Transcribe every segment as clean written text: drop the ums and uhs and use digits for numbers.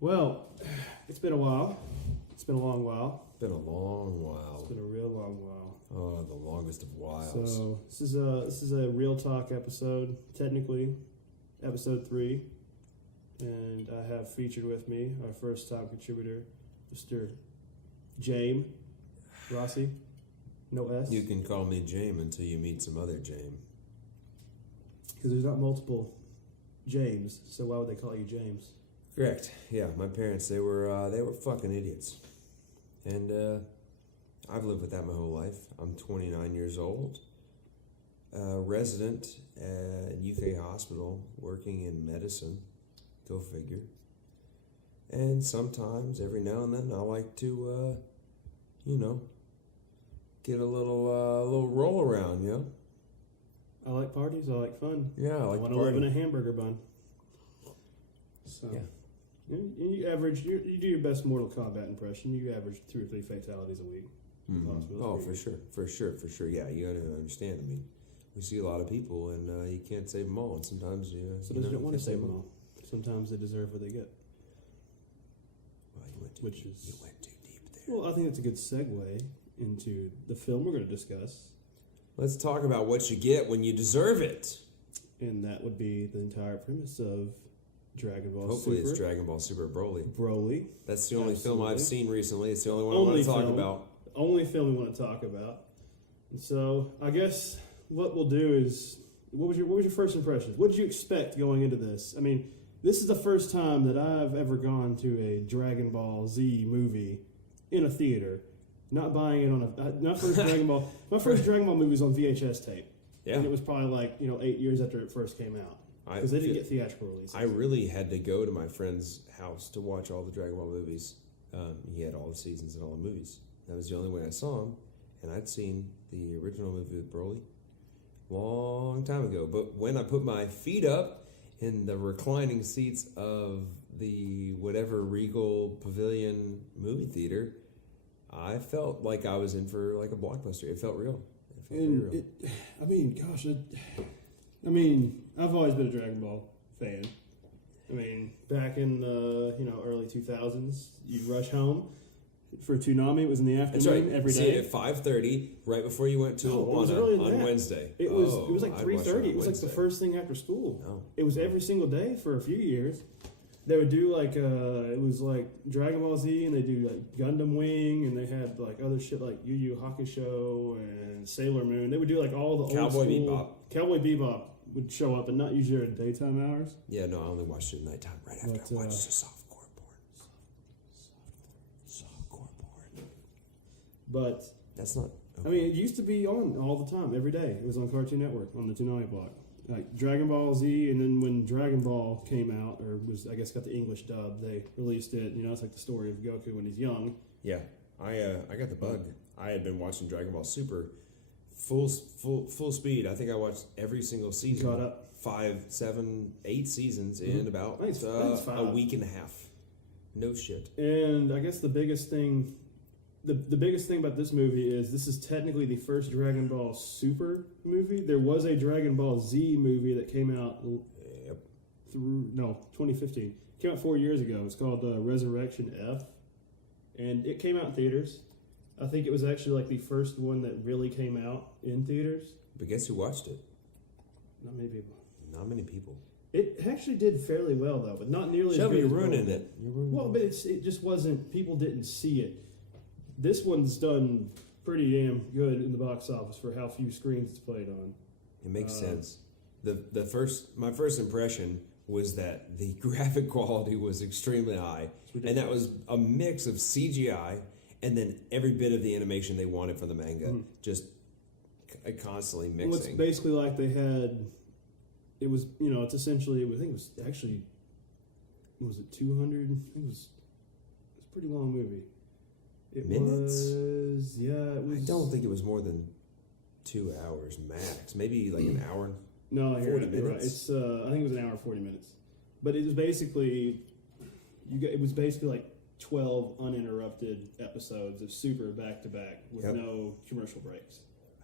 Well, it's been a while. It's been a long while. Been a long while. It's been a real long while. Oh, the longest of whiles. So this is a real talk episode, technically, episode 3, and I have featured with me our first time contributor, Mr. James Rossi. No S. You can call me James until you meet some other James. Because there's not multiple James, so why would they call you James? Correct. Yeah, my parents they were fucking idiots, and I've lived with that my whole life. I'm 29 years old, resident at UK Hospital, working in medicine. Go figure. And sometimes, every now and then, I like to, get a little roll around. I like parties. I like fun. Yeah, I like want to live in a hamburger bun. So. Yeah. You do your best Mortal Kombat impression. You average 2 or 3 fatalities a week. Mm-hmm. Oh, for sure. Yeah, you got to understand. I mean, we see a lot of people, and you can't save them all. And sometimes you don't want to save them all. Sometimes they deserve what they get. Well, you went too deep there. Well, I think that's a good segue into the film we're going to discuss. Let's talk about what you get when you deserve it. And that would be the entire premise of Dragon Ball Hopefully Super. It's Dragon Ball Super Broly. Broly. That's the only film I've seen recently. It's the only one I want to talk about. Only film we want to talk about. And so I guess what we'll do is, what was your first impressions? What did you expect going into this? I mean, this is the first time that I've ever gone to a Dragon Ball Z movie in a theater. Not buying it on my first Dragon Ball. My first Dragon Ball movie was on VHS tape. Yeah. And it was probably 8 years after it first came out. Because they didn't get theatrical releases. I really had to go to my friend's house to watch all the Dragon Ball movies. He had all the seasons and all the movies. That was the only way I saw him. And I'd seen the original movie with Broly long time ago. But when I put my feet up in the reclining seats of the whatever Regal Pavilion movie theater, I felt like I was in for like a blockbuster. It felt real. I've always been a Dragon Ball fan. I mean, back in the early 2000s, you'd rush home for Toonami. It was in the afternoon every day. See it at 5:30, right before you went to Awana on Wednesday. It was like 3:30. It was like the first thing after school. No. It was every single day for a few years. They would do it was like Dragon Ball Z, and they do like Gundam Wing, and they had like other shit like Yu Yu Hakusho and Sailor Moon. They would do like all the Cowboy old school. Bebop. Cowboy Bebop would show up, and not usually during daytime hours. Yeah, no, I only watched it at nighttime right after I watched the softcore porn. Softcore porn. But that's not. Okay. I mean, it used to be on all the time, every day. It was on Cartoon Network on the Toonami block. Like Dragon Ball Z, and then when Dragon Ball came out, or was got the English dub, they released it. It's like the story of Goku when he's young. Yeah, I got the bug. I had been watching Dragon Ball Super full speed. I think I watched every single season. Caught up 5, 7, 8 seasons in about I think it's a week and a half. No shit. And I guess the biggest thing. The biggest thing about this movie is this is technically the first Dragon Ball Super movie. There was a Dragon Ball Z movie that came out 2015. It came out 4 years ago. It's called Resurrection F. And it came out in theaters. I think it was actually like the first one that really came out in theaters. But guess who watched it? Not many people. Not many people. It actually did fairly well, though, but not nearly Shelby, as good. you're ruining it. Well, but it just wasn't. People didn't see it. This one's done pretty damn good in the box office for how few screens it's played on. It makes sense. My first impression was that the graphic quality was extremely high, and that was a mix of CGI and then every bit of the animation they wanted from the manga, just constantly mixing. Well, it's basically like they had. It was it's essentially. I think it was actually. Was it 200? I think it was a pretty long movie. Minutes? It was. I don't think it was more than 2 hours max. Maybe like an hour. No, 40 minutes. Right. It's. I think it was an hour 40 minutes, but it was basically. It was basically like 12 uninterrupted episodes of Super back to back with no commercial breaks.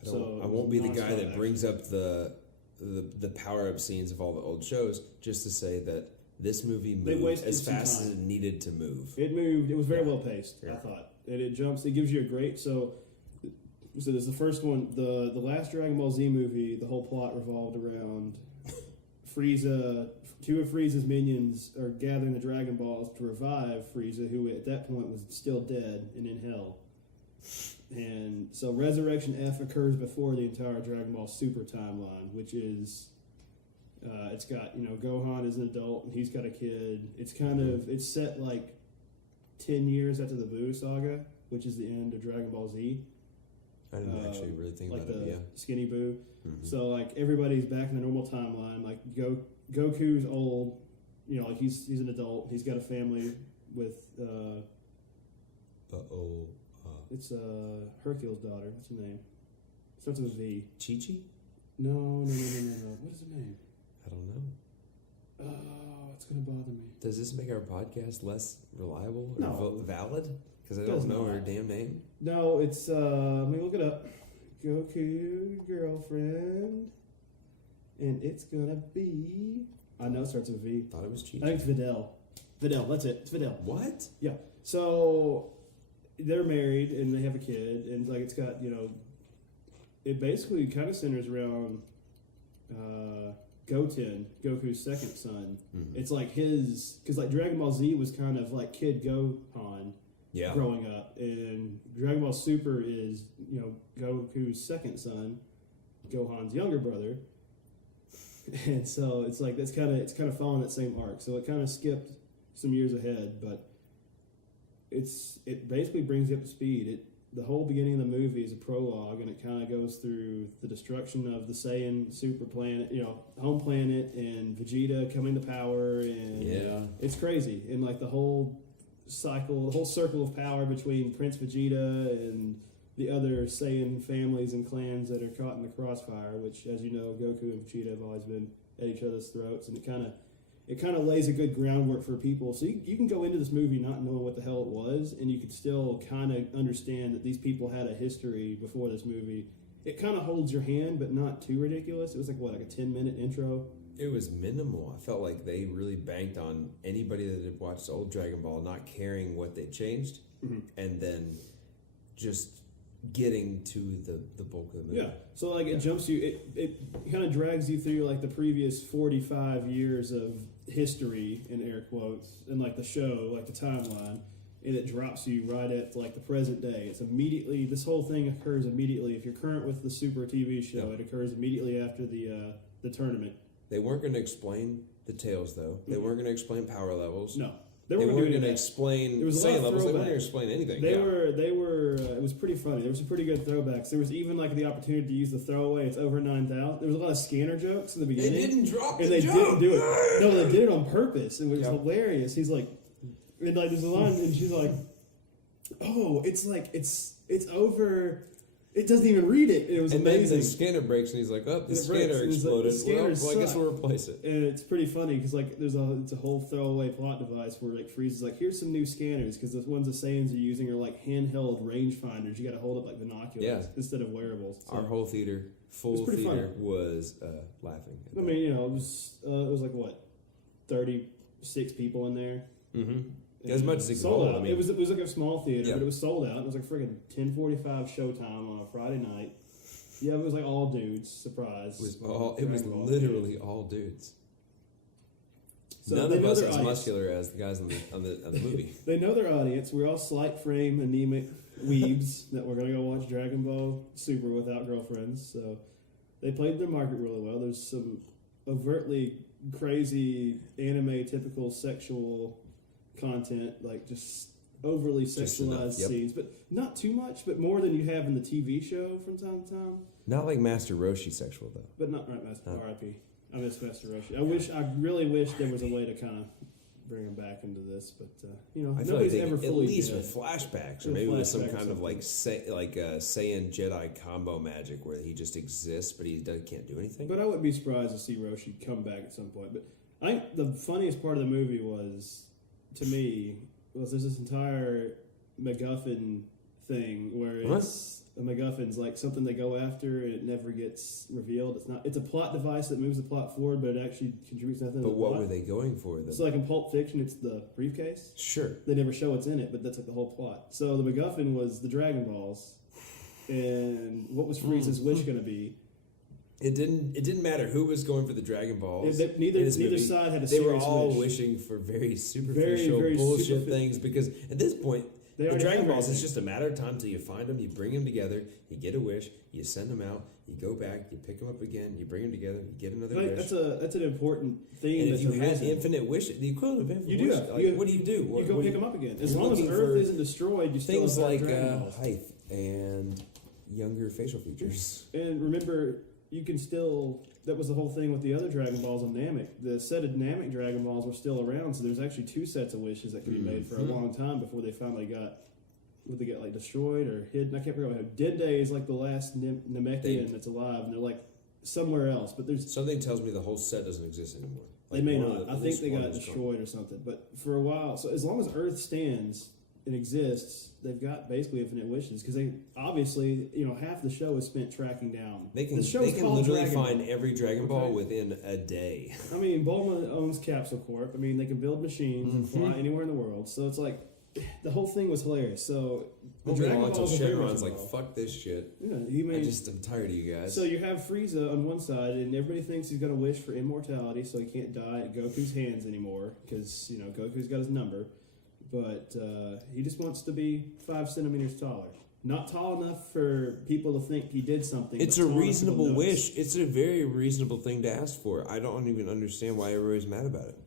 I won't be the guy that brings up the power up scenes of all the old shows just to say that this movie They moved wasted as some fast as time. it needed to move. It moved. It was very well paced, Yeah. I thought. And it jumps. It gives you a great. So this is the first one. The last Dragon Ball Z movie. The whole plot revolved around Frieza. Two of Frieza's minions are gathering the Dragon Balls to revive Frieza, who at that point was still dead and in hell. And so Resurrection F occurs before the entire Dragon Ball Super timeline, which is it's got Gohan is an adult and he's got a kid. It's kind of it's set like 10 years after the Buu saga, which is the end of Dragon Ball Z. I didn't actually really think like about it. the Yeah. skinny Buu. Mhm. So like everybody's back in the normal timeline. Like Goku's old, like he's an adult. He's got a family with it's Hercule's daughter. What's her name? Starts with a V. Chi-Chi? No. What is her name? I don't know. Oh, it's gonna bother me. Does this make our podcast less reliable or No. valid? Because I Does don't know her not. damn name. No, it's let me look it up. Goku girlfriend, and it's gonna be. I know it starts with V. Thought it was Chi-Chi. I think it's Videl. Videl, that's it. It's Videl. What? Yeah. So they're married and they have a kid, and like it's got it basically kind of centers around Goten, Goku's second son. Mhm. It's like his because like Dragon Ball Z was kind of like Kid Gohan Yeah. growing up, and Dragon Ball Super is Goku's second son, Gohan's younger brother. And so it's like it's kind of following that same arc. So it kind of skipped some years ahead, but it basically brings you up to speed. The whole beginning of the movie is a prologue, and it kind of goes through the destruction of the Saiyan super planet, home planet, and Vegeta coming to power, and Yeah. it's crazy. And like the whole cycle, the whole circle of power between Prince Vegeta and the other Saiyan families and clans that are caught in the crossfire, which, as you know, Goku and Vegeta have always been at each other's throats, and it kind of lays a good groundwork for people. So you can go into this movie not knowing what the hell it was, and you can still kind of understand that these people had a history before this movie. It kind of holds your hand, but not too ridiculous. It was like a 10-minute intro. It was minimal. I felt like they really banked on anybody that had watched old Dragon Ball not caring what they changed, and then just getting to the bulk of the movie. Yeah. So like it jumps you, it kind of drags you through like the previous 45 years of history in air quotes, and like the show, like the timeline, and it drops you right at like the present day. It's immediately, this whole thing occurs immediately. If you're current with the Super TV show, it occurs immediately after the tournament. They weren't going to explain the tails, though. They weren't going to explain power levels. No. They weren't going to explain There was a lot Saiyan of levels. They weren't throwback. going to explain anything. They were. It was pretty funny. There were some pretty good throwbacks. There was even like the opportunity to use the throwaway. It's over 9,000. There was a lot of scanner jokes in the They beginning. didn't drop and the they joke. didn't do it. No, they did it on purpose. It was Yep. hilarious. He's like, and like there's a line, and she's like, "Oh, it's like it's over." It doesn't even read it. It was And then amazing. the scanner breaks, and he's like, "Oh, the It breaks, scanner and he's like, exploded. the scanner Well, I guess sucked." we'll replace it." And it's pretty funny because like it's a whole throwaway plot device where like Frieza's like, here's some new scanners because the ones the Saiyans are using are like handheld rangefinders. You got to hold up like binoculars instead of wearables. So, Our whole theater, full pretty theater, was laughing. I mean, it was like what 36 people in there. Mm-hmm. As much as it could sold hold. out. I mean, It was like a small theater, Yeah. but it was sold out. It was like friggin' 10:45 showtime on a Friday night. Yeah, it was like all dudes. Surprise! it was literally all dudes. So None they of know us their as audience. muscular as the guys on the movie. They know their audience. We're all slight frame anemic weebs that we're gonna go watch Dragon Ball Super without girlfriends. So they played their market really well. There's some overtly crazy anime typical sexual content, like just overly Just enough, sexualized yep. scenes, but not too much, but more than you have in the TV show from time to time. Not like Master Roshi sexual though. But not right, Master. No. R.I.P. I miss Master Roshi. I really wish there was a way to kind of bring him back into this, but I feel like nobody's they, ever at fully least dead. with flashbacks, or With maybe with some flashbacks or kind of like something. Saiyan Jedi combo magic where he just exists, but he can't do anything. But I wouldn't be surprised to see Roshi come back at some point. But I think the funniest part of the movie was, to me, there's this entire MacGuffin thing where it's A MacGuffin's like something they go after and it never gets revealed. It's a plot device that moves the plot forward, but it actually contributes nothing to But the what plot. were they going for then? So like in Pulp Fiction, it's the briefcase. Sure. They never show what's in it, but that's like the whole plot. So the MacGuffin was the Dragon Balls. And what was Frieza's wish going to be? It didn't matter who was going for the Dragon Balls. Neither side had a serious wish. They were all wishing for very superficial very bullshit things because at this point, the Dragon Balls, everything. it's just a matter of time until you find them, you bring them together, you get a wish, you send them out, you go back, you pick them up again, you bring them together, you get another wish. That's an important thing. And if you had infinite wishes, the equivalent of infinite wishes, what do you do? You go pick them up again. As long as Earth isn't destroyed, you still things have like Dragon Balls. height and younger facial features. And remember, you can still. That was the whole thing with the other Dragon Balls on Namek. The set of Namek Dragon Balls were still around, so there's actually 2 sets of wishes that could be made for a long time before they finally got. Would they get like destroyed or hidden? I can't remember. Dende is like the last Namekian that's alive, and they're like somewhere else. But there's something tells me the whole set doesn't exist anymore. They may not. I think they got destroyed or something. But for a while, so as long as Earth stands and exists, they've got basically infinite wishes because they obviously, half the show is spent tracking down. They can Dragon literally find Ball. every Dragon Ball within a day. I mean, Bulma owns Capsule Corp. I mean, they can build machines and fly anywhere in the world. So it's like the whole thing was hilarious. So the Dragon Balls are very much Shenron's like, involved. fuck this shit. I'm tired of you guys. So you have Frieza on one side, and everybody thinks he's going to wish for immortality, so he can't die at Goku's hands anymore because Goku's got his number. But he just wants to be 5 centimeters taller. Not tall enough for people to think he did something. It's a reasonable wish. It's a very reasonable thing to ask for. I don't even understand why everybody's mad about it.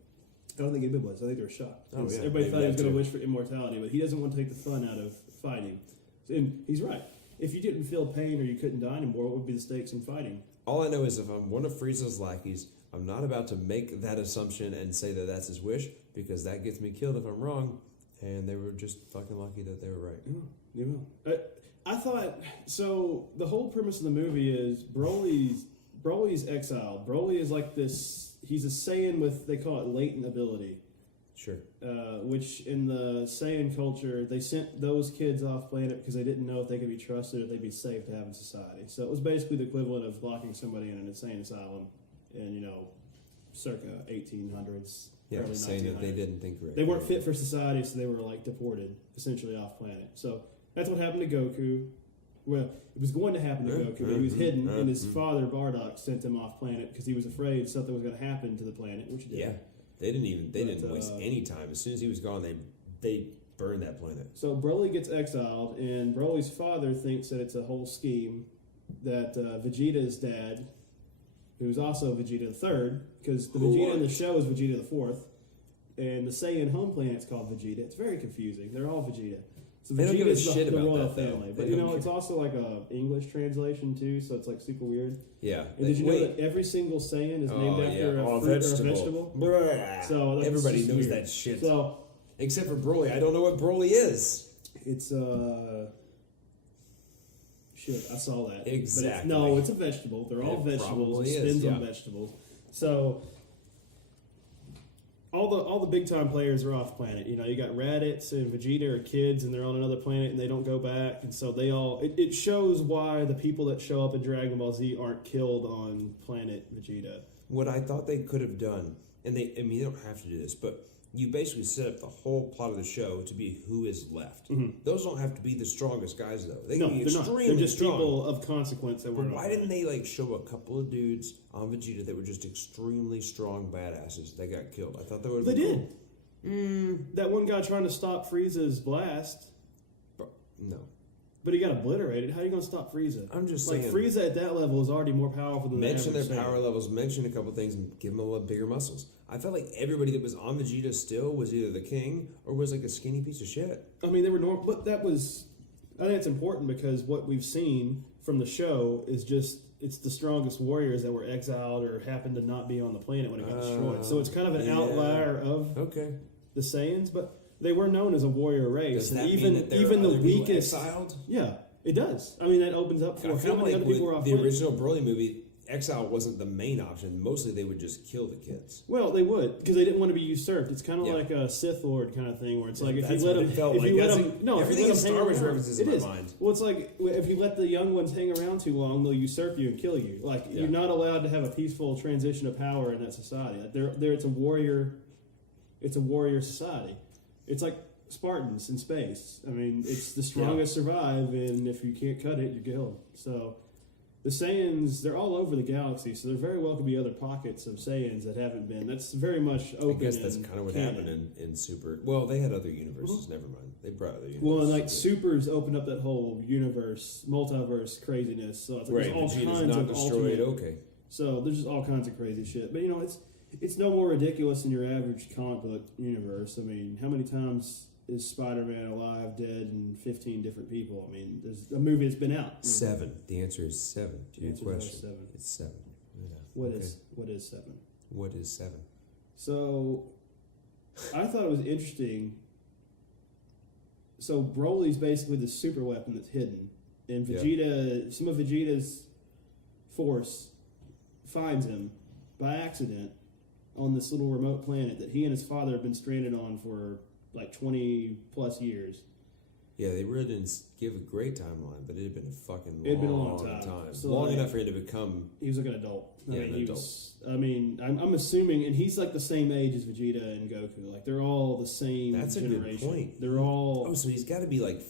I don't think anybody was. I think they were shocked. Oh, yeah, everybody thought he was going to wish for immortality, but he doesn't want to take the fun out of fighting. And he's right. If you didn't feel pain or you couldn't die anymore, what would be the stakes in fighting? All I know is if I'm one of Frieza's lackeys, I'm not about to make that assumption and say that that's his wish because that gets me killed if I'm wrong. And they were just fucking lucky that they were right. I thought so. The whole premise of the movie is Broly's exiled. Broly is like this. He's a Saiyan with, they call it latent ability. Sure. Which in the Saiyan culture, they sent those kids off planet because they didn't know if they could be trusted or they'd be safe to have in society. So it was basically the equivalent of locking somebody in an insane asylum in circa 1800s. Yeah, saying that they didn't think right. They weren't fit for society, so they were like deported, essentially off planet. So that's what happened to Goku. Well, it was going to happen to Goku, but he was hidden, and his father Bardock sent him off planet because he was afraid something was going to happen to the planet, which it did. Yeah, they didn't waste any time. As soon as he was gone, they burned that planet. So Broly gets exiled, and Broly's father thinks that it's a whole scheme that Vegeta's dad, who's also Vegeta the Third, because the Vegeta in the show is Vegeta the Fourth, and the Saiyan home planet's called Vegeta. It's very confusing. They're all Vegeta. So they don't give a Vegeta's shit the about royal that, family. But it's also like a English translation too, so it's like super weird. Yeah. And did you know that every single Saiyan is named after a fruit or a vegetable? Blah. So everybody knows weird. that shit. So except for Broly, I don't know what Broly is. it's shit. I saw that. Exactly. But it's a vegetable. They're all vegetables. It spins on vegetables. So all the big time players are off planet. You got Raditz and Vegeta are kids, and they're on another planet, and they don't go back. And so they all. It shows why the people that show up in Dragon Ball Z aren't killed on planet Vegeta. What I thought they could have done, and they don't have to do this, but you basically set up the whole plot of the show to be who is left. Mm-hmm. Those don't have to be the strongest guys, though. They can be extremely They're just strong. people of consequence that were. But why didn't they show a couple of dudes on Vegeta that were just extremely strong badasses that got killed? I thought they would. They did. That one guy trying to stop Frieza's blast. No. But he got obliterated. How are you going to stop Frieza? I'm just saying. Frieza at that level is already more powerful than mention their power levels. Mention a couple things and give them a little bigger muscles. I felt like everybody that was on Vegeta still was either the king or was like a skinny piece of shit. I mean, they were normal, but that was. I think it's important because what we've seen from the show is just it's the strongest warriors that were exiled or happened to not be on the planet when it got destroyed. So it's kind of an outlier of the Saiyans, but. They were known as a warrior race, does that even mean that even the weakest. Exiled? Yeah, it does. I mean, that opens up for how many other people were off the original Broly movie. exile wasn't the main option. Mostly they would just kill the kids. Well, they would because they didn't want to be usurped. It's kind of Yeah. like a Sith Lord kind of thing, where it's like if That's you let what them, it felt if like. you let That's them, no, everything if you is let them Star Wars hang around, references it in my is. mind. Well, it's like if you let the young ones hang around too long, they'll usurp you and kill you. Like Yeah. you're not allowed to have a peaceful transition of power in that society. Like, there, it's a warrior society. It's like Spartans in space. I mean, it's the strongest survive, and if you can't cut it, you're killed. So the Saiyans, they're all over the galaxy, so there very well could be other pockets of Saiyans that haven't been. That's very much open. I guess that's kind of what canon. happened in Super. Well, they had other universes. Never mind. They brought other universes. Well, and like Supers opened up that whole universe, multiverse craziness. So it's like right, there's all Vegeta's kinds not of destroyed. alternate. Okay. So there's just all kinds of crazy shit. But it's no more ridiculous than your average comic book universe. I mean, how many times is Spider-Man alive, dead, and 15 different people? I mean, there's a movie that's been out. 7. The answer is 7 to your answer is question. 7. It's 7. Yeah. What Okay. is 7? What is 7? So I thought it was interesting. So Broly's basically the super weapon that's hidden, and Vegeta, some of Vegeta's force finds him by accident on this little remote planet that he and his father have been stranded on for like 20 plus years. Yeah, they really didn't give a great timeline, but it had been a fucking It'd been a long long time. So, long like, enough for him to become. He was like an adult. Yeah, mean, an he adult. was. I mean, I'm assuming, and he's like the same age as Vegeta and Goku. Like they're all the same That's a generation. good point. They're all. Oh, so he's got to be like.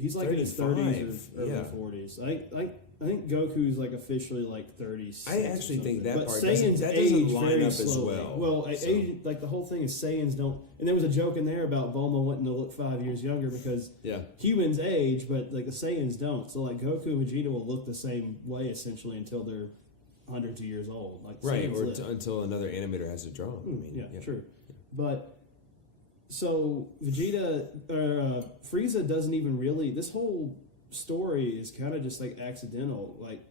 He's like in his 35. 30s or early Yeah. 40s. I think Goku's like officially like 36. I actually think that but part Saiyans doesn't age line very up as slowly. well. Well, So- age, like the whole thing is Saiyans don't. And there was a joke in there about Bulma wanting to look 5 years younger because Yeah. humans age, but like the Saiyans don't. So like Goku and Vegeta will look the same way essentially until they're hundreds of years old. Like Right, Saiyans or live. until another animator has to draw him. I mean, yeah, true. But so Vegeta or Frieza doesn't even really. This whole story is kind of just like accidental. Like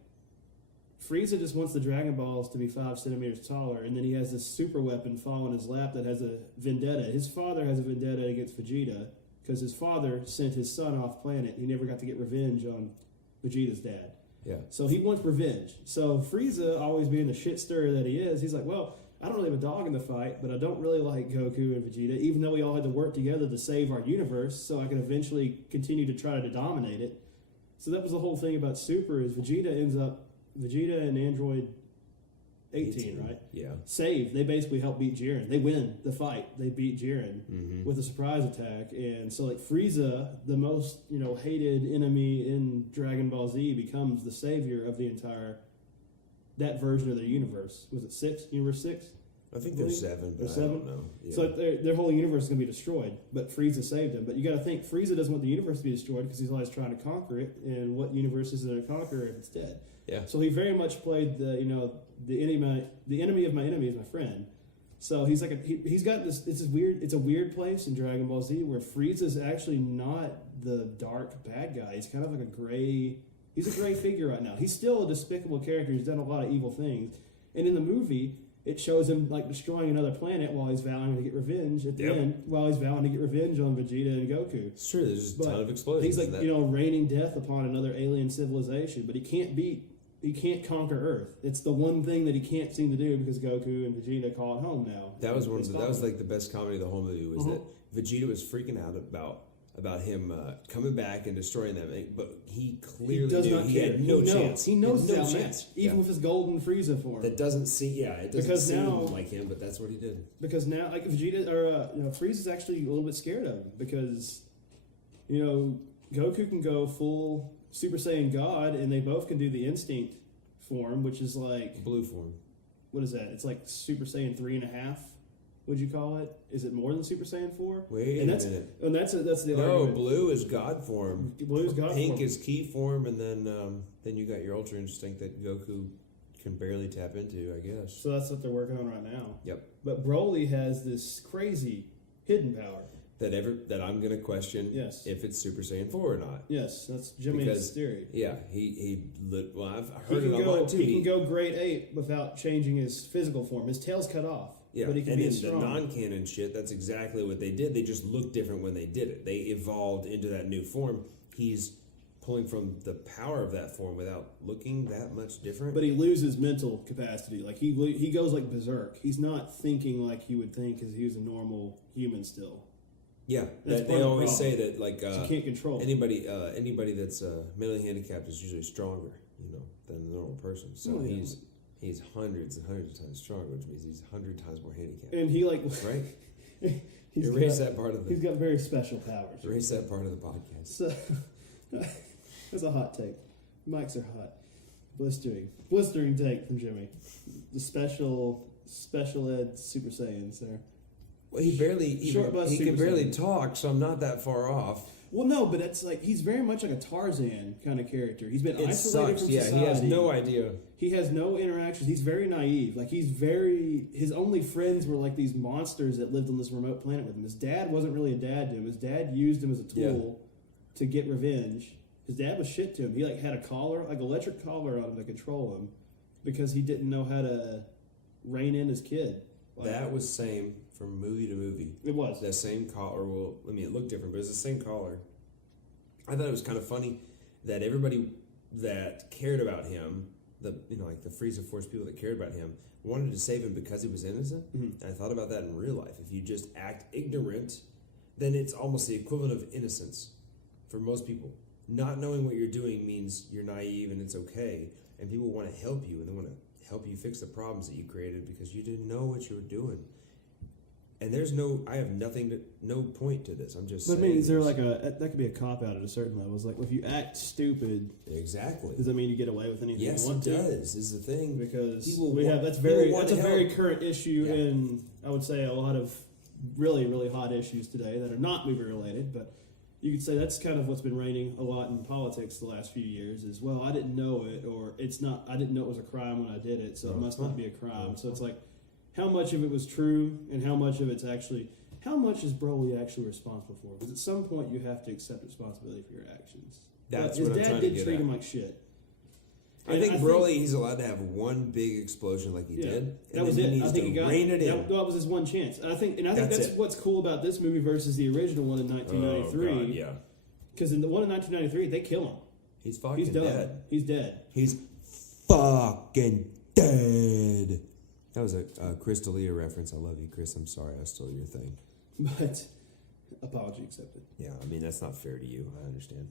Frieza just wants the Dragon Balls to be 5 centimeters taller, and then he has this super weapon fall in his lap that has a vendetta. His father has a vendetta against Vegeta because his father sent his son off planet. He never got to get revenge on Vegeta's dad. Yeah. So he wants revenge. So Frieza, always being the shit stirrer that he is, he's like, well, I don't really have a dog in the fight, but I don't really like Goku and Vegeta, even though we all had to work together to save our universe so I can eventually continue to try to dominate it. So that was the whole thing about Super is Vegeta and Android 18, right? Yeah. Save. They basically help beat Jiren. They win the fight. They beat Jiren with a surprise attack. And so like Frieza, the most, hated enemy in Dragon Ball Z, becomes the savior of the entire that version of the universe. Was it 6? Universe 6? I think there's 7, but There's I 7? don't know. Yeah. So their whole universe is going to be destroyed, but Frieza saved him. But you got to think Frieza doesn't want the universe to be destroyed because he's always trying to conquer it. And what universe is there to conquer if it's dead? Yeah. So he very much played the enemy of my enemy is my friend. So he's like he's got this. It's a weird place in Dragon Ball Z where Frieza's actually not the dark bad guy. He's kind of like a gray. He's a gray figure right now. He's still a despicable character. He's done a lot of evil things. And in the movie, it shows him like destroying another planet while he's vowing to get revenge at the end. While he's vowing to get revenge on Vegeta and Goku. It's true. There's just a ton of explosions. He's like raining death upon another alien civilization, but he can't conquer Earth. It's the one thing that he can't seem to do because Goku and Vegeta call it home now. That was that was like the best comedy of the whole movie was that Vegeta was freaking out about him coming back and destroying them, but he clearly knew he had no chance. He knows no that chance, even with his golden Frieza form. That doesn't seem it doesn't Because seem now- like him, but that's what he did. Because now, like Vegeta or Frieza's actually a little bit scared of him because Goku can go full Super Saiyan God, and they both can do the instinct form, which is like Blue form. what is that? It's like Super Saiyan 3.5. Would you call it? Is it more than Super Saiyan 4? Wait and a that's, minute. And that's the No, argument. blue is God form. Blue is God Pink form. is Ki form, and then you got your Ultra Instinct that Goku can barely tap into, I guess. So that's what they're working on right now. Yep. But Broly has this crazy hidden power. That I'm gonna question Yes. if it's Super Saiyan 4 or not. Yes, that's Jimmy's Because- theory. Yeah, I've He heard can it a lot go. too. He can go grade 8 without changing his physical form. His tail's cut off. Yeah, but he can and be in the strong. non-canon shit, that's exactly what they did. They just looked different when they did it. They evolved into that new form. He's pulling from the power of that form without looking that much different. But he loses mental capacity. Like he goes like berserk. He's not thinking like he would think because he was a normal human still. Yeah, That's they always say that like you can't control anybody that's mentally handicapped is usually stronger, than a normal person. So he's hundreds and hundreds of times stronger, which means he's 100 times more handicapped. And he like right. Erase that part of the. He's got very special powers. Erase that part of the podcast. So that's a hot take. Mics are hot. Blistering take from Jimmy. The special ed Super Saiyans there. Well, he can barely talk, so I'm not that far off. Well, no, but it's like he's very much like a Tarzan kind of character. He's been isolated sucks. from Yeah, society. he has no idea. He has no interactions. He's very naive. Like his only friends were like these monsters that lived on this remote planet with him. His dad wasn't really a dad to him. His dad used him as a tool to get revenge. His dad was shit to him. He like had a collar, like electric collar on him to control him because he didn't know how to rein in his kid. Like, that was same from movie to movie. It was. That same collar, it looked different, but it's the same collar. I thought it was kind of funny that everybody that cared about him, like the Frieza Force people that cared about him, wanted to save him because he was innocent. Mm-hmm. And I thought about that in real life. If you just act ignorant, then it's almost the equivalent of innocence for most people. Not knowing what you're doing means you're naive and it's okay. And people want to help you, and they want to help you fix the problems that you created because you didn't know what you were doing. And I have no point to this. I'm just saying. But I mean, is there that could be a cop-out at a certain level. It's like, well, if you act stupid... Exactly. Does that mean you get away with anything you want to? Yes, it does, is the thing. Because that's a very current issue yeah. in, I would say, a lot of really, really hot issues today that are not movie-related, but you could say that's kind of what's been reigning a lot in politics the last few years is, well, I didn't know it, or I didn't know it was a crime when I did it, so it must not be a crime. So it's like, how much of it was true, and how much of it's actually... How much is Broly actually responsible for? Because at some point you have to accept responsibility for your actions. That's his what I'm dad trying to did get treat at. him like shit. I think Broly, he's allowed to have one big explosion like he did. And that was it. I think he got rein it in. That was his one chance. And I think that's what's cool about this movie versus the original one in 1993. Oh, God, yeah. Because in the one in 1993, they kill him. He's fucking dead. He's dead. He's fucking dead. That was a Chris D'Elia reference. I love you, Chris. I'm sorry I stole your thing. But apology accepted. Yeah, I mean, that's not fair to you. I understand.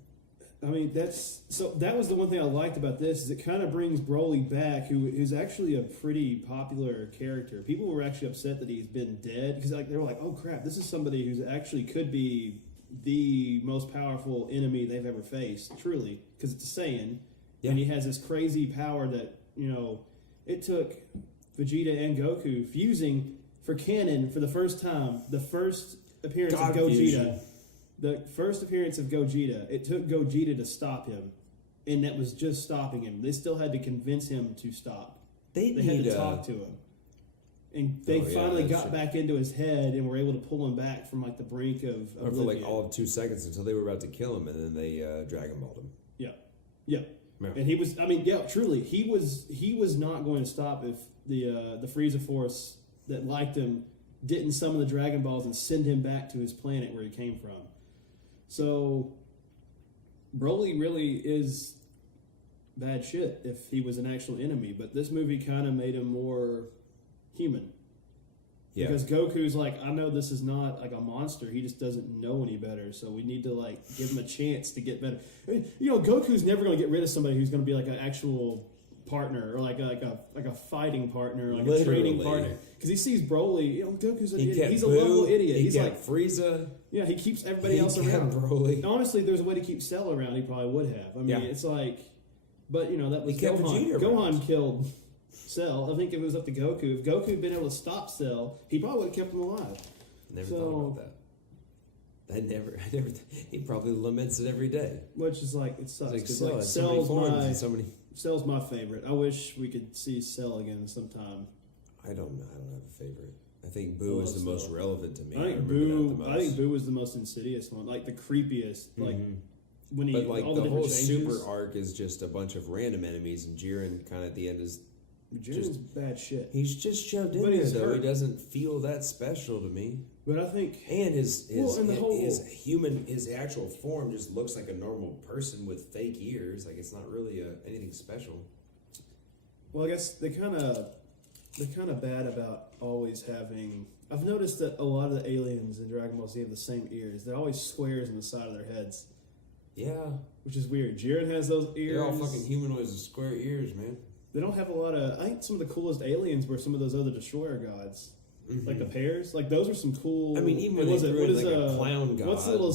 I mean, that was the one thing I liked about this is it kind of brings Broly back, who is actually a pretty popular character. People were actually upset that he's been dead because they were like, "Oh crap, this is somebody who's actually could be the most powerful enemy they've ever faced." Truly, because it's a Saiyan, and he has this crazy power that it took Vegeta and Goku fusing for canon for the first time. The first appearance of Gogeta. Fusion. The first appearance of Gogeta, it took Gogeta to stop him, and that was just stopping him. They still had to convince him to stop. They had to talk to him. And they finally got back into his head and were able to pull him back from the brink of or for all of 2 seconds until they were about to kill him, and then they Dragon Balled him. Yeah. And he was, truly, he was not going to stop if the Frieza Force that liked him didn't summon the Dragon Balls and send him back to his planet where he came from. So, Broly really is bad shit if he was an actual enemy, but this movie kind of made him more human. Yeah. Because Goku's like, I know this is not like a monster, he just doesn't know any better, so we need to give him a chance to get better. I mean, Goku's never going to get rid of somebody who's going to be an actual partner or like a fighting partner, a training partner. Because he sees Broly, Goku's an idiot. He's a lovable idiot. He's like Frieza. Yeah, he keeps everybody else around. Broly. Honestly, if there's a way to keep Cell around, he probably would have. I mean, it's like, but that was kept Gohan. Gohan killed Cell. I think if it was up to Goku, if Goku had been able to stop Cell, he probably would have kept him alive. Never thought about that. I never. He probably laments it every day. Which is it sucks. It's Cell's my favorite. I wish we could see Cell again sometime. I don't know. I don't have a favorite. I think Boo is the most relevant to me. I think Boo was the most insidious one, the creepiest. When he, but the whole super arc is just a bunch of random enemies, and Jiren kind of at the end is Jiren's bad shit. He's just shoved in But there, he's though. hurt. He doesn't feel that special to me. But I think... And his actual form just looks like a normal person with fake ears. Like, it's not really anything special. Well, I guess they're kind of bad about always having... I've noticed that a lot of the aliens in Dragon Ball Z have the same ears. They're always squares on the side of their heads. Yeah. Which is weird. Jiren has those ears. They're all fucking humanoids with square ears, man. They don't have a lot of... I think some of the coolest aliens were some of those other Destroyer gods. Mm-hmm. Like the pairs. Like, those are some cool... I mean, even when they threw in, like, a clown god,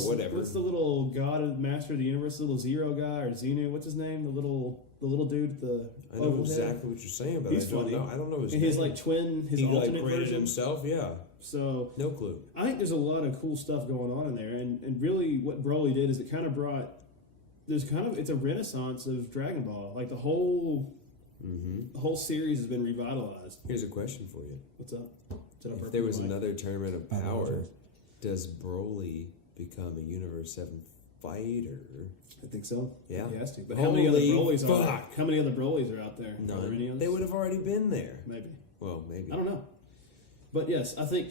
whatever. What's the little god, master of the universe, the little Zero guy, or Xenu? What's his name? The little dude with I know exactly what you're saying, but He's funny. I don't know his and name. his, like, twin, his he, alternate like, created version. himself, yeah. So... No clue. I think there's a lot of cool stuff going on in there. And really, what Broly did is it kind of brought... It's a renaissance of Dragon Ball. Like, the whole series has been revitalized. Here's a question for you. What's up? If there was another tournament of power, does Broly become a Universe 7 fighter? I think so. Yeah. He has to. But how many other Brolys fuck. are there? How many other Brolys are out there? None. They would have already been there. Maybe. Well, maybe. I don't know. But yes, I think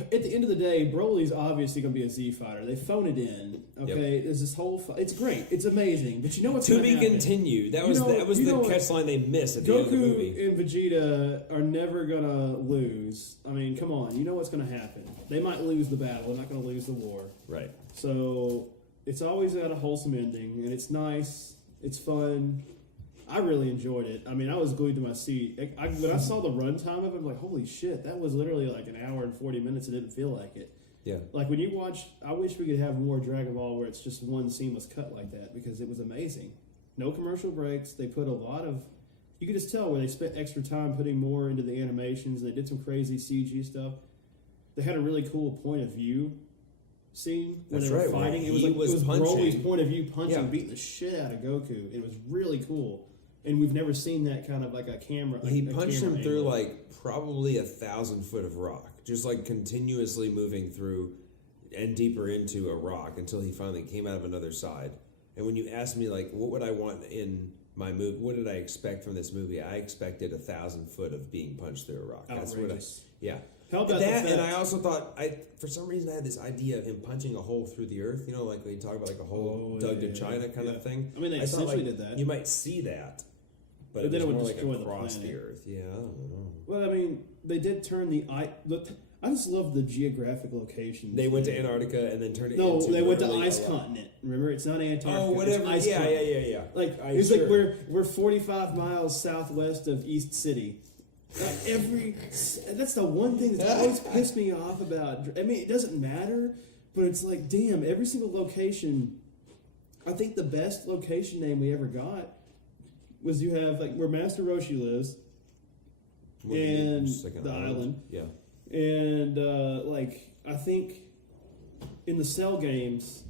at the end of the day, Broly's obviously going to be a Z fighter. They phone it in. Okay, there's this whole. It's great. It's amazing. But you know what's to going to be continued. That was the catch line they missed at the end of the movie. Goku and Vegeta are never going to lose. I mean, come on. You know what's going to happen. They might lose the battle. They're not going to lose the war. Right. So it's always got a wholesome ending, and it's nice. It's fun. I really enjoyed it. I mean, I was glued to my seat. When I saw the runtime of it, I'm like, holy shit, that was literally like an hour and 40 minutes. It didn't feel like it. Yeah. Like when you watch, I wish we could have more Dragon Ball where it's just one seamless cut like that because it was amazing. No commercial breaks. They put a lot of, you could just tell where they spent extra time putting more into the animations. They did some crazy CG stuff. They had a really cool point of view scene when That's they were right. fighting. Well, it was punching. Broly's point of view punching, Yeah. beating the shit out of Goku. It was really cool. And we've never seen that kind of like a camera. He a punched camera him through angle. like probably 1,000 foot of rock, just like continuously moving through and deeper into a rock until he finally came out of another side. And when you asked me like, what would I want in my movie? What did I expect from this movie? I expected 1,000 foot of being punched through a rock. Outrageous. That's what yeah. How about that? And I also thought for some reason I had this idea of him punching a hole through the earth. You know, like when you talk about like a hole dug to China kind of thing. I mean, they essentially did that. You might see that. But then it it would was more destroy like the across planet. the earth. Yeah, I don't know. Well, I mean, they did turn I just love the geographic locations. They went to Antarctica and then turned it No, into... they went to literally ice continent. Remember, it's not Antarctica. Oh, whatever. It's ice Yeah. continent. Like, it's like we're 45 miles southwest of East City. That's the one thing that's always pissed me off about. I mean, it doesn't matter, but it's like, damn, every single location. I think the best location name we ever got was you have like where Master Roshi lives, and the island. Yeah. And like I think in the Cell games,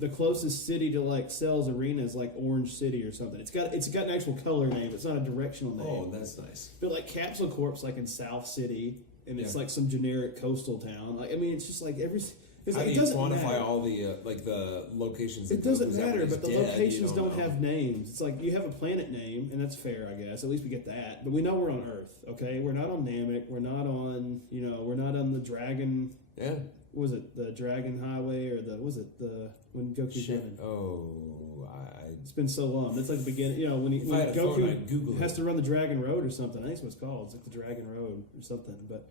the closest city to like Cell's arena is like Orange City or something. It's got an actual color name. It's not a directional name. Oh, that's nice. But like Capsule Corp's like in South City, and it's like some generic coastal town. Like I mean, it's just like every. How do you quantify all the like the locations? It doesn't matter, but the locations don't know. have names. It's like you have a planet name, and that's fair, I guess. At least we get that. But we know we're on Earth, okay? We're not on Namek. We're not on, we're not on the Dragon. Yeah. What was it the Dragon Highway or when Goku's running? It's been so long. That's like the beginning. When Goku has to run the Dragon Road or something. I think that's what it's called. It's like the Dragon Road or something, but.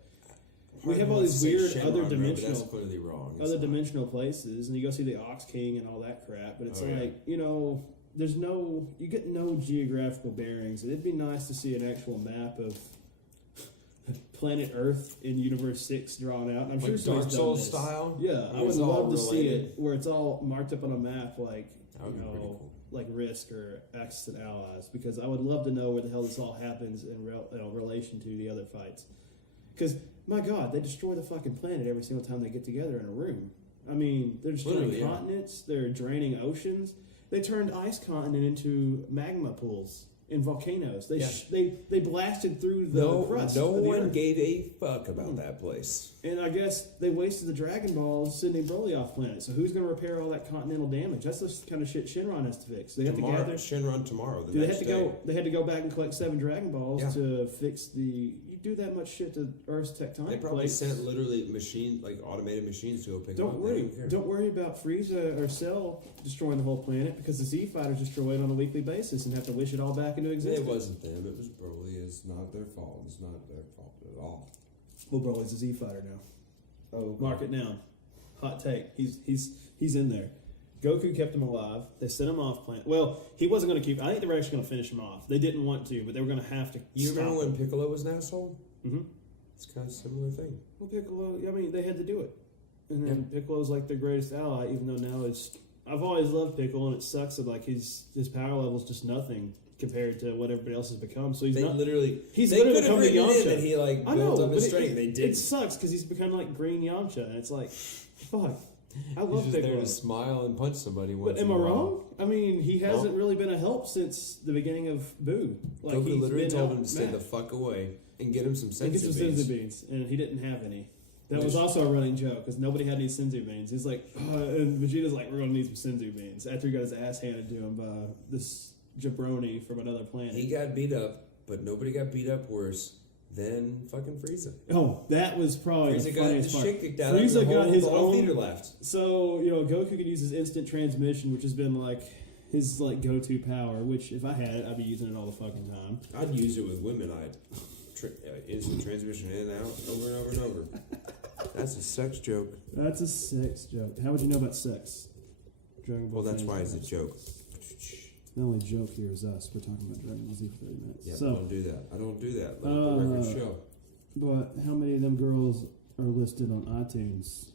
We have all these weird other dimensional, that's clearly wrong. dimensional places, and you go see the Ox King and all that crap. But it's there's you get no geographical bearings. It'd be nice to see an actual map of planet Earth in Universe 6 drawn out. I'm like sure Dark Souls style. Yeah, I would love to see it where it's all marked up on a map, like cool. like Risk or Axis and Allies, because I would love to know where the hell this all happens in relation to the other fights. Because, my God, they destroy the fucking planet every single time they get together in a room. I mean, they're destroying continents. They're draining oceans. They turned Ice Continent into magma pools. in volcanoes. Yeah. They blasted through the crust. No of the one Earth. gave a fuck about that place. And I guess they wasted the Dragon Balls sending Broly off planet. So who's going to repair all that continental damage? That's the kind of shit Shenron has to fix. They have to gather. Shenron tomorrow. They had to go back and collect 7 Dragon Balls to fix the. You do that much shit to Earth's tectonic They probably plates. sent literally automated machines to go pick them up. Don't worry about Frieza or Cell destroying the whole planet because the Z Fighters destroy it on a weekly basis and have to wish it all back into existence. It wasn't them. It was Broly. It's not their fault. It's not their fault at all. Well, Broly's a Z Fighter now. Oh, Mark it down. Hot take. He's in there. Goku kept him alive. They sent him off planet. Well, he wasn't going to keep. I think they were actually going to finish him off. They didn't want to, but they were going to have to. You stop remember when him. Piccolo was an asshole? Mm-hmm. It's kind of a similar thing. Well, Piccolo. I mean, they had to do it, and then Piccolo's like their greatest ally. Even though now it's. I've always loved Piccolo, and it sucks that like his power level is just nothing compared to what everybody else has become. So he's not literally. He's they literally could have become the written in Yamcha. that he like built up his strength. They did. It sucks because he's become like Green Yamcha, and it's like, fuck. I He's love just Piccolo. there to smile and punch somebody once. But am in I a while. wrong? I mean, he hasn't really been a help since the beginning of Boo. Like Goku he's literally been told him to stay the outmatched. fuck away and get him some And get senzu some beans. senzu beans, and he didn't have any. That was Which- also a running joke because nobody had any senzu beans. He's like, and Vegeta's like, we're gonna need some senzu beans after he got his ass handed to him by this jabroni from another planet. He got beat up, but nobody got beat up worse than fucking Frieza. Oh, that was probably the Frieza got the funniest part. shit kicked out of him. Frieza The got whole- his the whole own theater left. So, Goku could use his instant transmission, which has been like his like go-to power, which if I had it, I'd be using it all the fucking time. I'd use it with women. Instant transmission in and out, over and over and over. That's a sex joke. That's a sex joke. How would you know about sex? Dragon Ball Well, that's fans. why it's a joke. The only joke here is us. We're talking about Dragon Ball Z for 30 minutes. Yeah, So, don't do that. I don't do that. Let the record show. but how many of them girls are listed on iTunes?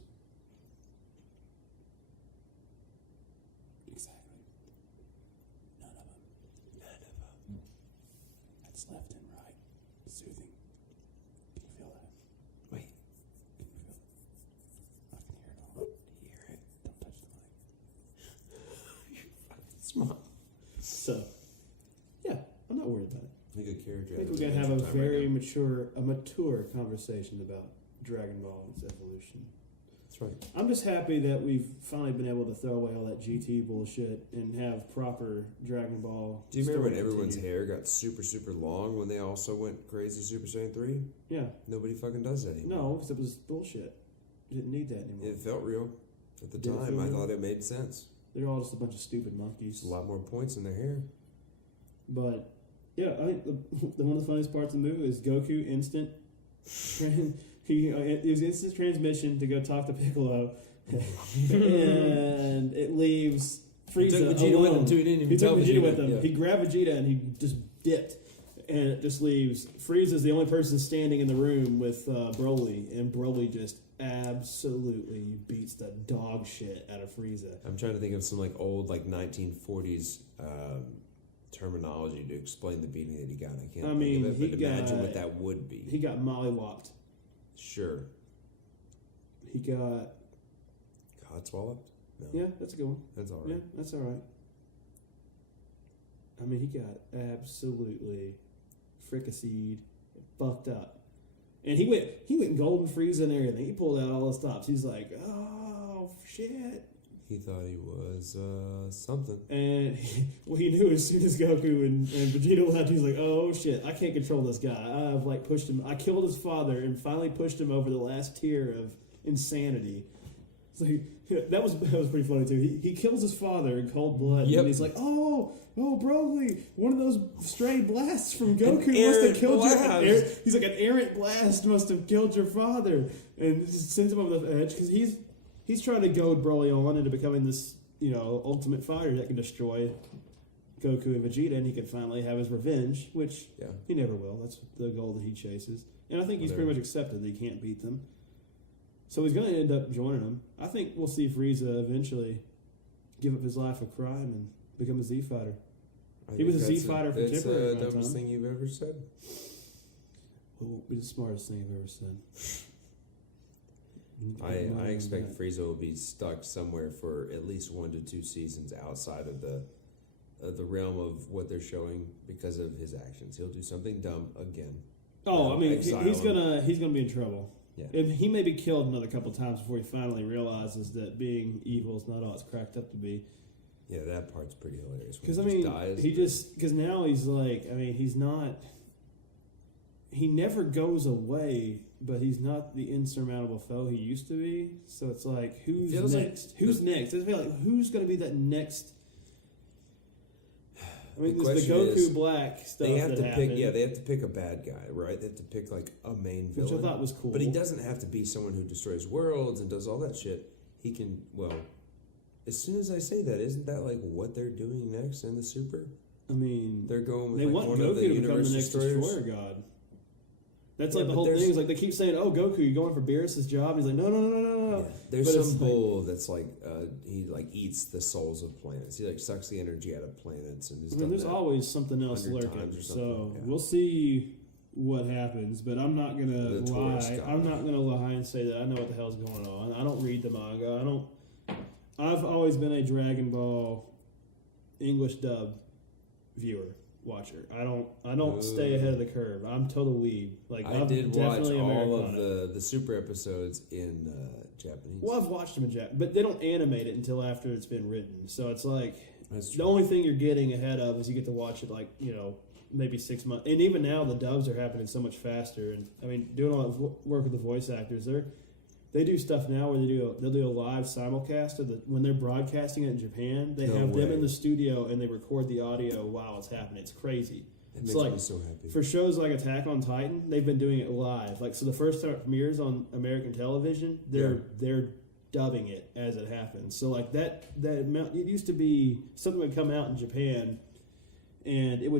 Exactly. None of them. That's left and right. Soothing. Can you feel that? Wait, Can you feel it? I can hear it all. you hear it? Don't touch the mic. Smart. So, yeah, I'm not worried about it. You could carry I think we're gonna have a very mature conversation about Dragon Ball and its evolution. That's right. I'm just happy that we've finally been able to throw away all that GT bullshit and have proper Dragon Ball. Do you remember when story everyone's continue. hair got super, super long when they also went crazy Super Saiyan 3? Yeah, Nobody fucking does that anymore. no, because it was bullshit. You didn't need that anymore. It felt real. At the Did it time, feel I real? thought it made sense. They're all just a bunch of stupid monkeys. There's a lot more points in their hair. But yeah, I think one of the funniest parts of the movie is Goku instant. He was instant transmission to go talk to Piccolo, and it leaves Frieza He took Vegeta alone. with him too. He didn't even He tell took Vegeta with him. Yeah. He grabbed Vegeta and he just dipped, and it just leaves Frieza's the only person standing in the room with Broly, and Broly just absolutely beats the dog shit out of Frieza. I'm trying to think of some like old like 1940s terminology to explain the beating that he got. I can't think of it, but imagine what that would be. He got mollywopped. Sure. He got Codswalloped? No. yeah, that's a good one. That's all Yeah, right. that's all right. I mean, he got absolutely fricasseed, fucked up, and he went golden Frieza and everything. He pulled out all the stops. He's like, oh shit. He thought he was something. And he knew as soon as Goku and Vegeta left, he's like, "Oh shit, I can't control this guy. I've like pushed him. I killed his father and finally pushed him over the last tier of insanity." So that was pretty funny too. He kills his father in cold blood, Yep. and he's like, "Oh, Broly, one of those stray blasts from Goku An must have errant killed blast. you." He's like, "An errant blast must have killed your father," and just sends him over the edge because he's trying to goad Broly on into becoming this, ultimate fighter that can destroy Goku and Vegeta, and he can finally have his revenge, which Yeah. he never will. That's the goal that he chases. And I think he's Well, pretty much accepted that he can't beat them. So he's going to end up joining them. I think we'll see Frieza eventually give up his life of crime and become a Z fighter. He was a Z fighter for That's temporary the amount of dumbest time. thing you've ever said. It won't be the smartest thing I've ever said. I expect Frieza will be stuck somewhere for at least 1 to 2 seasons outside of the the realm of what they're showing because of his actions. He'll do something dumb again. Oh, I mean, he's exile gonna be in trouble. Yeah. And he may be killed another couple times before he finally realizes that being evil is not all it's cracked up to be. Yeah, that part's pretty hilarious. Because because now he's like, I mean, he's not. He never goes away, but he's not the insurmountable foe he used to be. So it's like, who's next? Who's next? I feel like who's going to be that next? I mean, there's the Goku Black stuff they have that to happened. pick. Yeah, they have to pick a bad guy, right? They have to pick like a main villain, which I thought was cool. But he doesn't have to be someone who destroys worlds and does all that shit. He can. Well, as soon as I say that, isn't that like what they're doing next in the Super? I mean, they're going with they like want one Goku of the to become universe the next destroyers. Destroyer God. That's Yeah, like the but whole thing. Is like they keep saying, "Oh, Goku, you going for Beerus' job?" And he's like, "No." Yeah. There's But some it's bull that's like he like eats the souls of planets. He like sucks the energy out of planets and. I mean, there's always something else 100 lurking. times or So something, yeah. we'll see what happens. But I'm not gonna The lie. Taurus guy. I'm not gonna lie and say that I know what the hell's going on. I don't read the manga. I've always been a Dragon Ball English dub watcher. I don't stay ahead of the curve. I'm total weeb. Like I I'm did watch definitely all Americana. of the Super episodes in Japanese. Well, I've watched them in Japan, but they don't animate it until after it's been written. So it's like That's the true. only thing you're getting ahead of is you get to watch it like, maybe 6 months. And even now the dubs are happening so much faster. And I mean, doing all that work with the voice actors, they do stuff now where they'll do a live simulcast when they're broadcasting it in Japan. They have them in the studio and they record the audio while it's happening. It's crazy. It It's makes like me so happy. for shows like Attack on Titan, they've been doing it live. Like so, the first time it premieres on American television, they're dubbing it as it happens. So like that amount, it used to be something would come out in Japan, and it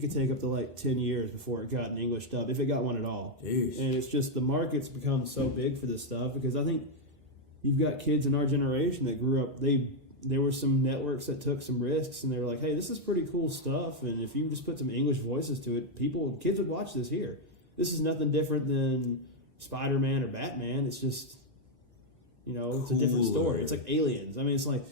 could take up to like 10 years before it got an English dub, if it got one at all. Jeez. And it's just the market's become so big for this stuff because I think you've got kids in our generation that grew up. There were some networks that took some risks, and they were like, "Hey, this is pretty cool stuff." And if you just put some English voices to it, kids would watch this here. This is nothing different than Spider-Man or Batman. It's just, it's a different story. It's like Aliens. I mean, it's like,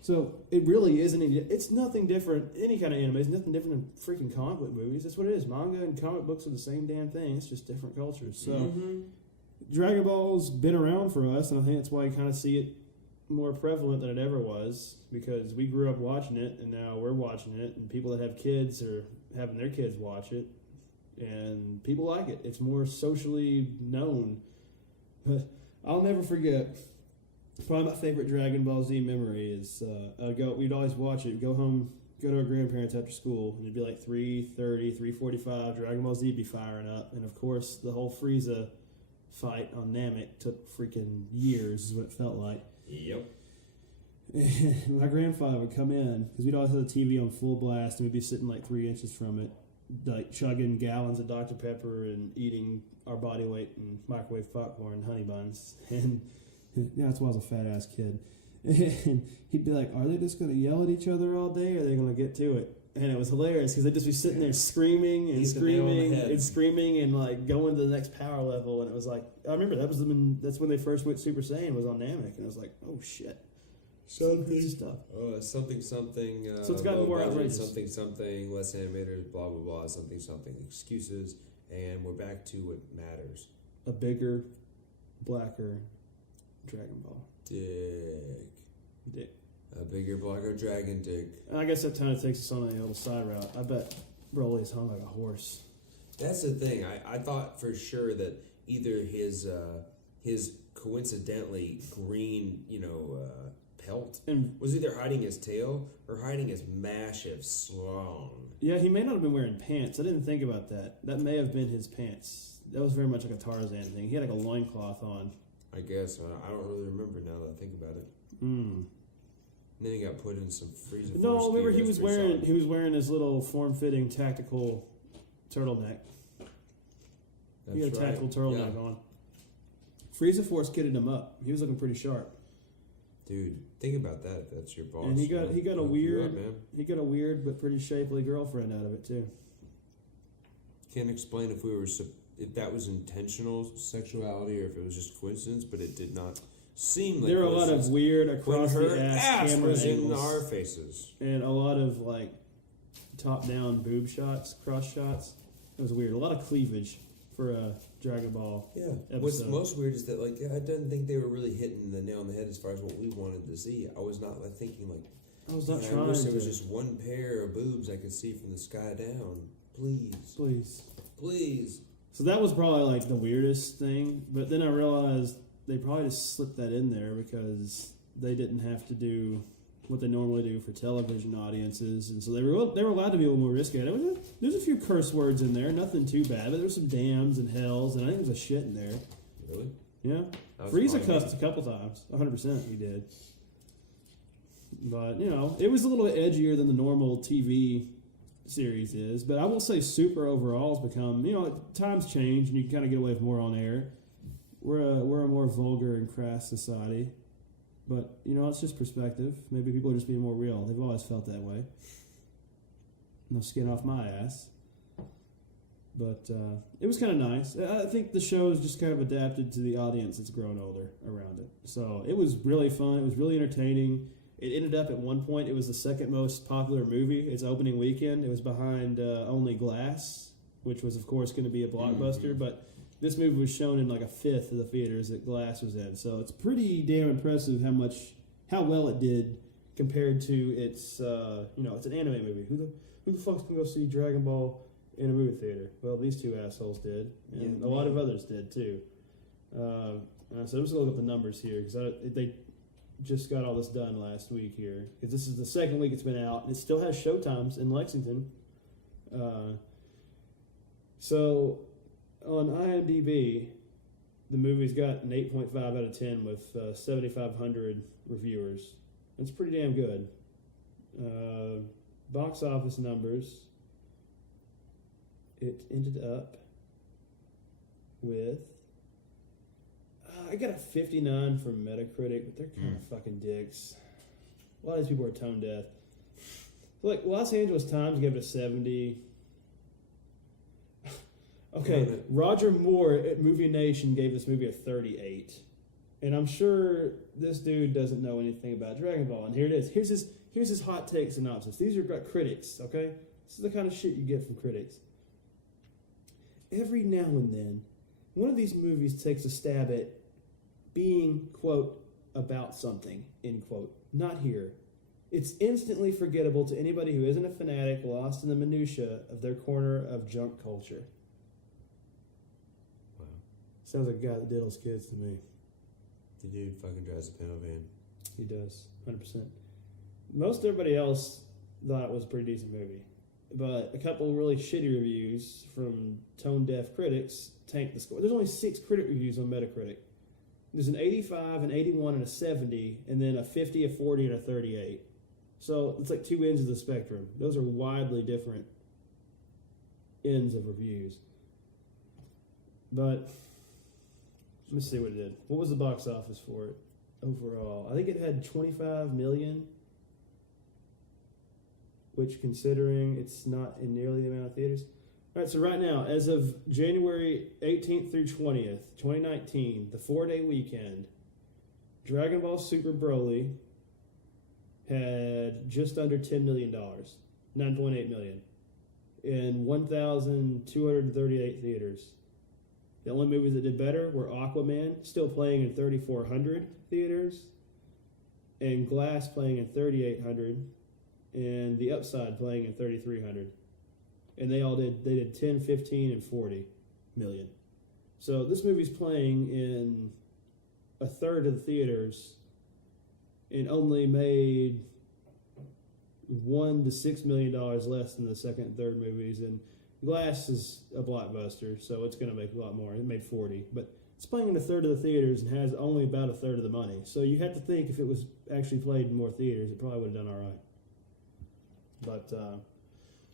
so it really isn't. It's nothing different. Any kind of anime is nothing different than freaking comic book movies. That's what it is. Manga and comic books are the same damn thing. It's just different cultures. So Dragon Ball's been around for us, and I think that's why you kind of see it more prevalent than it ever was, because we grew up watching it and now we're watching it, and people that have kids are having their kids watch it, and people like it. It's more socially known. But I'll never forget, probably my favorite Dragon Ball Z memory is we'd always watch it, go home, go to our grandparents after school, and it'd be like 3:30, 3:45, Dragon Ball Z would be firing up, and of course the whole Frieza fight on Namek took freaking years is what it felt like. Yep. And my grandfather would come in, because we'd always have the TV on full blast, and we'd be sitting like 3 inches from it, like chugging gallons of Dr. Pepper and eating our body weight in microwave popcorn and honey buns. And that's why I was a fat ass kid. And he'd be like, "Are they just going to yell at each other all day, or are they going to get to it?" And it was hilarious because they'd just be sitting there screaming and screaming and like going to the next power level. And it was like, I remember that's when they first went Super Saiyan, was on Namek, and I was like, oh shit, something stuff. Something. So it's gotten more outrageous. Something. Less animators. Blah blah blah. Something. Excuses. And we're back to what matters. A bigger, blacker Dragon Ball. Dick. A bigger, blacker dragon dick. And I guess that kind of takes us on a little side route. I bet Broly's hung like a horse. That's the thing. I thought for sure that either his coincidentally green, pelt was either hiding his tail or hiding his massive slong. Yeah, he may not have been wearing pants. I didn't think about that. That may have been his pants. That was very much like a Tarzan thing. He had like a loincloth on. I guess. I don't really remember now that I think about it. And then he got put in some freezing. No, remember he was wearing his little form-fitting tactical turtleneck. He had a tactical turtleneck on. Frieza Force kitted him up. He was looking pretty sharp. Dude, think about that. If that's your boss, and he got a weird but pretty shapely girlfriend out of it too. Can't explain if that was intentional sexuality or if it was just coincidence, but it did not seamless. There were a lot of weird across when the her ass camera was in angles our faces. and a lot of like top-down boob shots, cross shots. It was weird. A lot of cleavage for a Dragon Ball. Yeah. Episode. What's most weird is that like I didn't think they were really hitting the nail on the head as far as what we wanted to see. I was not like thinking like. I was not Man, trying I wish to. there was just one pair of boobs I could see from the sky down. Please. Please. So that was probably like the weirdest thing. But then I realized they probably just slipped that in there because they didn't have to do what they normally do for television audiences, and so they were allowed to be a little more risky. There's a few curse words in there, nothing too bad, but there was some dams and hells, and I think there was a shit in there. Really? Yeah. Frieza cussed a couple times. 100% he did. But, you know, it was a little edgier than the normal TV series is. But I will say Super overall has become, you know, times change and you can kind of get away with more on air. We're a more vulgar and crass society. But, you know, it's just perspective. Maybe people are just being more real. They've always felt that way. No skin off my ass. But it was kind of nice. I think the show is just kind of adapted to the audience that's grown older around it. So it was really fun. It was really entertaining. It ended up at one point, it was the second most popular movie. Its opening weekend. It was behind only Glass, which was, of course, going to be a blockbuster. Mm-hmm. But this movie was shown in like a fifth of the theaters that Glass was in. So it's pretty damn impressive how well it did compared to its, it's an anime movie. Who the fuck's going to go see Dragon Ball in a movie theater? Well, these two assholes did. And a lot of others did, too. So I'm just going to look up the numbers here because they just got all this done last week here. Because this is the second week it's been out. It still has showtimes in Lexington. So on IMDb, the movie's got an 8.5 out of 10 with 7,500 reviewers. That's pretty damn good. Box office numbers, it ended up with I got a 59 from Metacritic, but they're kind of fucking dicks. A lot of these people are tone deaf. Like Los Angeles Times gave it a 70. Okay, Roger Moore at Movie Nation gave this movie a 38. And I'm sure this dude doesn't know anything about Dragon Ball. And here it is. Here's his hot take synopsis. These are critics, okay? This is the kind of shit you get from critics. Every now and then, one of these movies takes a stab at being, quote, about something, end quote. Not here. It's instantly forgettable to anybody who isn't a fanatic lost in the minutia of their corner of junk culture. Wow. Sounds like a guy that diddles kids to me. The dude fucking drives a panel van. He does, 100%. Most everybody else thought it was a pretty decent movie. But a couple really shitty reviews from tone-deaf critics tanked the score. There's only 6 critic reviews on Metacritic. There's an 85, an 81, and a 70, and then a 50, a 40, and a 38. So it's like 2 ends of the spectrum. Those are widely different ends of reviews. But let me see what it did. What was the box office for it overall? I think it had 25 million, which considering it's not in nearly the amount of theaters. All right, so right now, as of January 18th through 20th, 2019, the 4-day weekend, Dragon Ball Super Broly had just under $10 million, $9.8 million, in 1,238 theaters. The only movies that did better were Aquaman, still playing in 3,400 theaters, and Glass playing in 3,800, and The Upside playing in 3,300. And they did 10, 15, and 40 million. So this movie's playing in a third of the theaters and only made $1 to $6 million less than the second and third movies. And Glass is a blockbuster, so it's going to make a lot more. It made 40, but it's playing in a third of the theaters and has only about a third of the money. So you have to think if it was actually played in more theaters, it probably would have done all right. But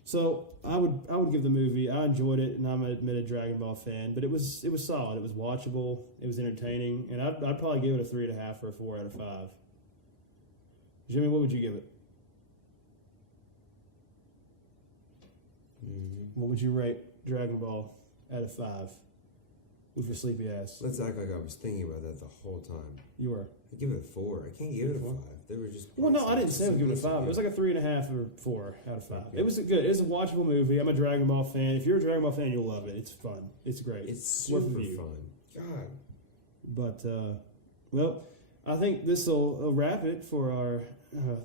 so I would give the movie. I enjoyed it, and I'm an admitted Dragon Ball fan. But it was solid. It was watchable. It was entertaining, and I'd probably give it a 3.5 or a 4 out of 5. Jimmy, what would you give it? Mm-hmm. What would you rate Dragon Ball out of 5? with your sleepy ass. Let's act like I was thinking about that the whole time. You were. I give it a 4. I can't give it a 5. They were just. Well, no, I didn't say I would give it a 5. It was like a 3.5 or 4 out of 5. Okay. It was good. It was a watchable movie. I'm a Dragon Ball fan. If you're a Dragon Ball fan, you'll love it. It's fun. It's great. It's super fun. God. But well, I think this will wrap it for our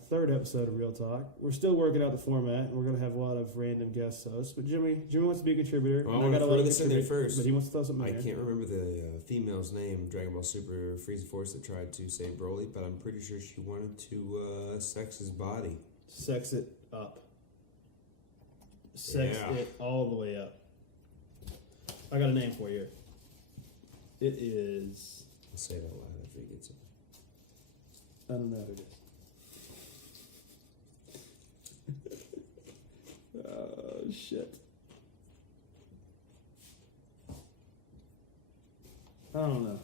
third episode of Real Talk. We're still working out the format, and we're going to have a lot of random guest hosts. But Jimmy wants to be a contributor. Well, I want to throw this in there first. But he wants to throw something in there. I can't remember the female's name, Dragon Ball Super Frieza Force, that tried to save Broly, but I'm pretty sure she wanted to sex his body. Sex it up. Sex it all the way up. I got a name for you. It is... I'll say it out loud after he gets it. I don't know who it is. Oh, shit. I don't know.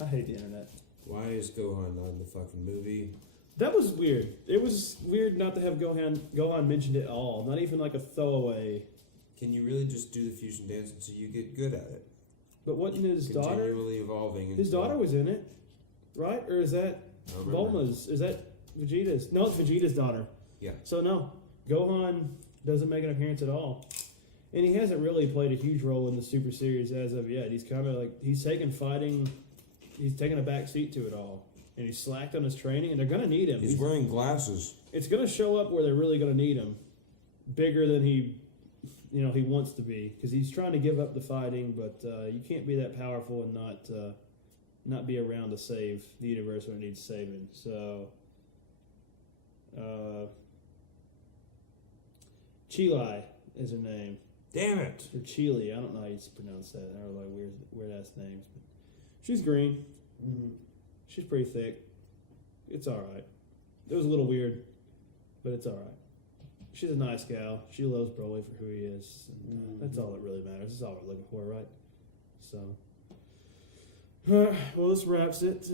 I hate the internet. Why is Gohan not in the fucking movie? That was weird. It was weird not to have Gohan mentioned at all. Not even like a throwaway. Can you really just do the fusion dance until you get good at it? But wasn't his daughter? Continually evolving. His daughter was in it, right? Or is that Bulma's? Is that Vegeta's? No, it's Vegeta's daughter. Yeah. So no, Gohan doesn't make an appearance at all. And he hasn't really played a huge role in the Super Series as of yet. He's kind of like, he's taken a back seat to it all. And he's slacked on his training, and they're going to need him. He's wearing glasses. It's going to show up where they're really going to need him. Bigger than he wants to be. Because he's trying to give up the fighting, but you can't be that powerful and not be around to save the universe when it needs saving. So, Chilai is her name. Damn it. Or Chile. I don't know how you pronounce that. I don't know, like weird ass names. But she's green. Mm-hmm. She's pretty thick. It's all right. It was a little weird, but it's all right. She's a nice gal. She loves Broly for who he is. And, that's all that really matters. That's all we're looking for, right? So, well, this wraps it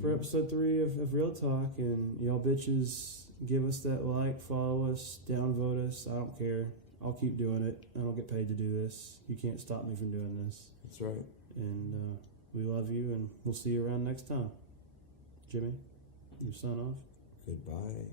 for episode 3 of Real Talk. And y'all bitches, give us that like, follow us, downvote us. I don't care. I'll keep doing it. I don't get paid to do this. You can't stop me from doing this. That's right. And we love you, and we'll see you around next time. Jimmy, your sign off. Goodbye.